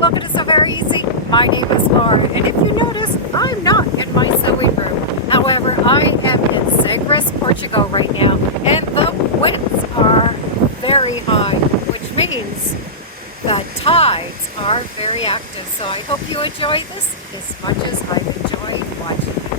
Welcome to So Very Easy. My name is Laura, and if you notice, I'm not in my sewing room. However, I am in Sagres, Portugal right now, and the winds are very high, which means the tides are very active. So I hope you enjoy this as much as I enjoy watching it.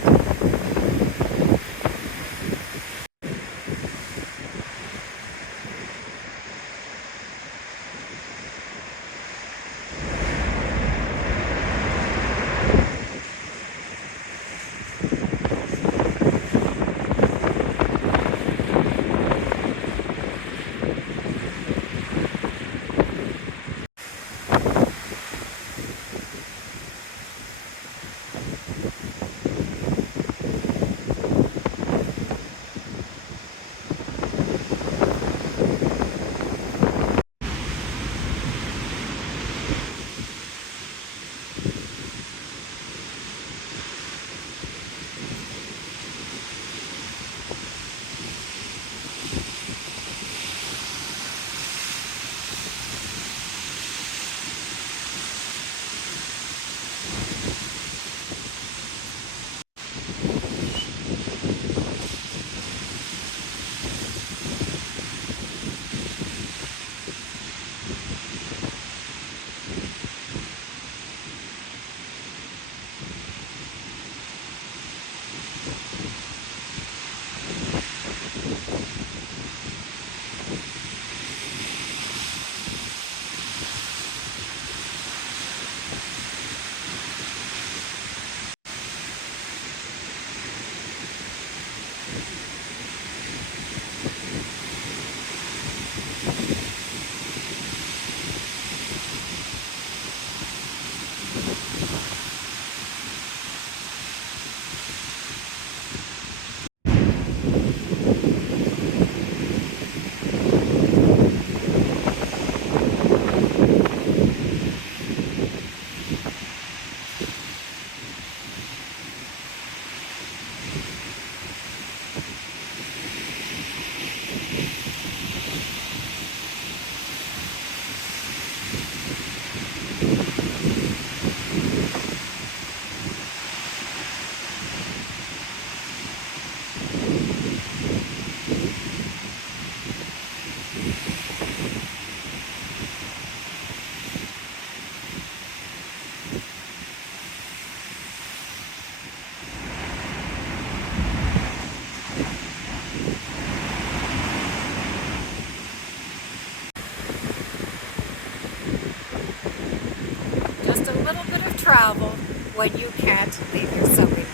Just a little bit of travel when you can't leave your sewing room.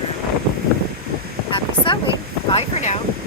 Happy sewing. Bye for now.